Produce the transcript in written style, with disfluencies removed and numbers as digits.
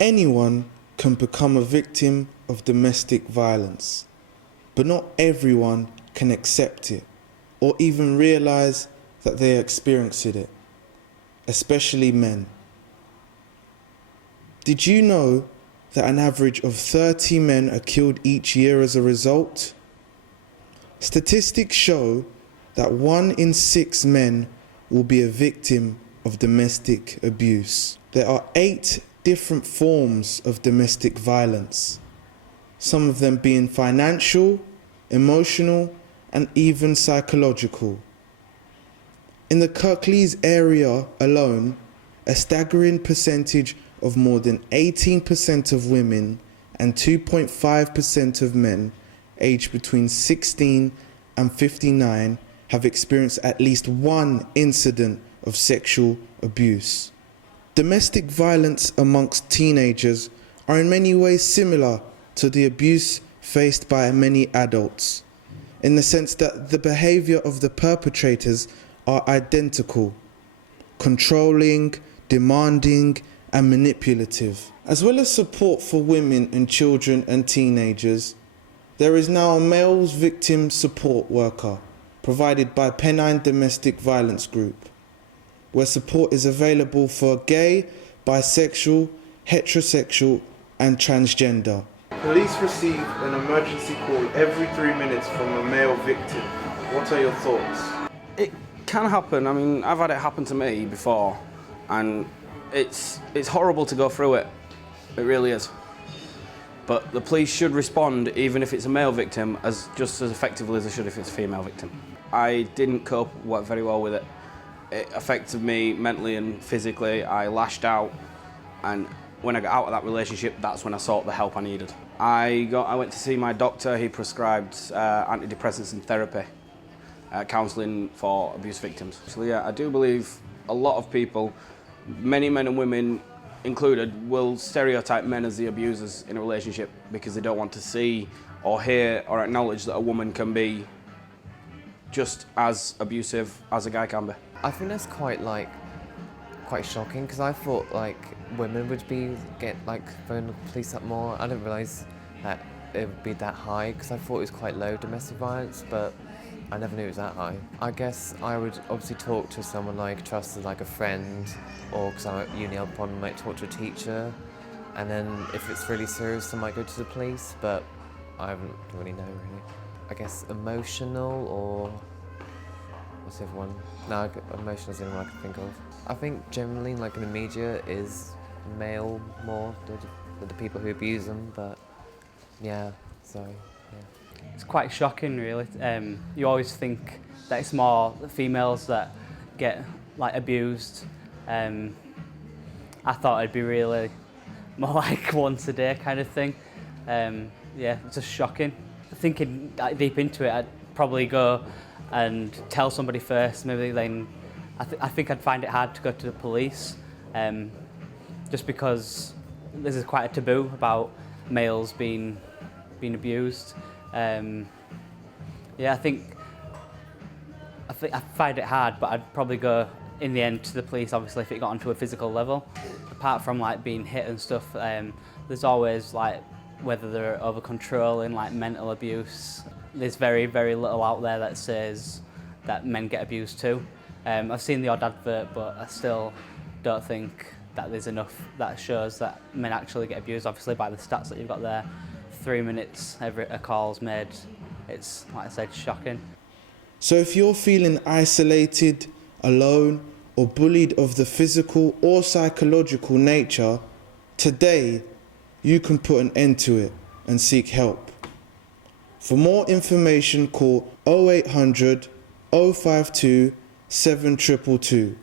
Anyone can become a victim of domestic violence, but not everyone can accept it or even realise that they are experiencing it, especially men. Did you know that an average of 30 men are killed each year as a result? Statistics show that 1 in 6 men will be a victim of domestic abuse. There are 8 different forms of domestic violence, some of them being financial, emotional, and even psychological. In the Kirklees area alone, a staggering percentage of more than 18% of women and 2.5% of men aged between 16 and 59 have experienced at least one incident of sexual abuse. Domestic violence amongst teenagers are in many ways similar to the abuse faced by many adults, in the sense that the behaviour of the perpetrators are identical: controlling, demanding, and manipulative. As well as support for women and children and teenagers, there is now a male victim support worker provided by Pennine Domestic Violence Group, where support is available for gay, bisexual, heterosexual, and transgender. Police receive an emergency call every 3 minutes from a male victim. What are your thoughts? It can happen. I mean, I've had it happen to me before, and it's horrible to go through it. It really is. But the police should respond, even if it's a male victim, just as effectively as they should if it's a female victim. I didn't cope very well with it. It affected me mentally and physically. I lashed out, and when I got out of that relationship, that's when I sought the help I needed. I went to see my doctor. He prescribed antidepressants and therapy, counselling for abuse victims. So yeah, I do believe a lot of people, many men and women included, will stereotype men as the abusers in a relationship because they don't want to see or hear or acknowledge that a woman can be just as abusive as a guy can be. I think that's quite shocking, because I thought women would get phone the police up more. I didn't realise that it would be that high, because I thought it was quite low domestic violence, but I never knew it was that high. I guess I would obviously talk to someone trusted, like a friend, or because I'm at uni, I'll probably might talk to a teacher, and then if it's really serious, I might go to the police, but I don't really know, really. I guess emotional, or what's the other one? No, emotional is the only one I can think of. I think generally, in the media, is male more, with the people who abuse them, but yeah, so, yeah. It's quite shocking, really. You always think that it's more the females that get abused. I thought it'd be really more once a day kind of thing. Yeah, it's just shocking. Thinking deep into it, I'd probably go and tell somebody first. Maybe then I think I'd find it hard to go to the police, just because this is quite a taboo about males being abused. Yeah, I think I find it hard, but I'd probably go in the end to the police, obviously, if it got onto a physical level. Apart from being hit and stuff, there's always whether they're over controlling, mental abuse. There's very, very little out there that says that men get abused too. I've seen the odd advert, but I still don't think that there's enough that shows that men actually get abused. Obviously, by the stats that you've got there, 3 minutes every a call's made. It's, like I said, shocking. So if you're feeling isolated, alone, or bullied of the physical or psychological nature, today you can put an end to it and seek help. For more information, call 0800 052 7222.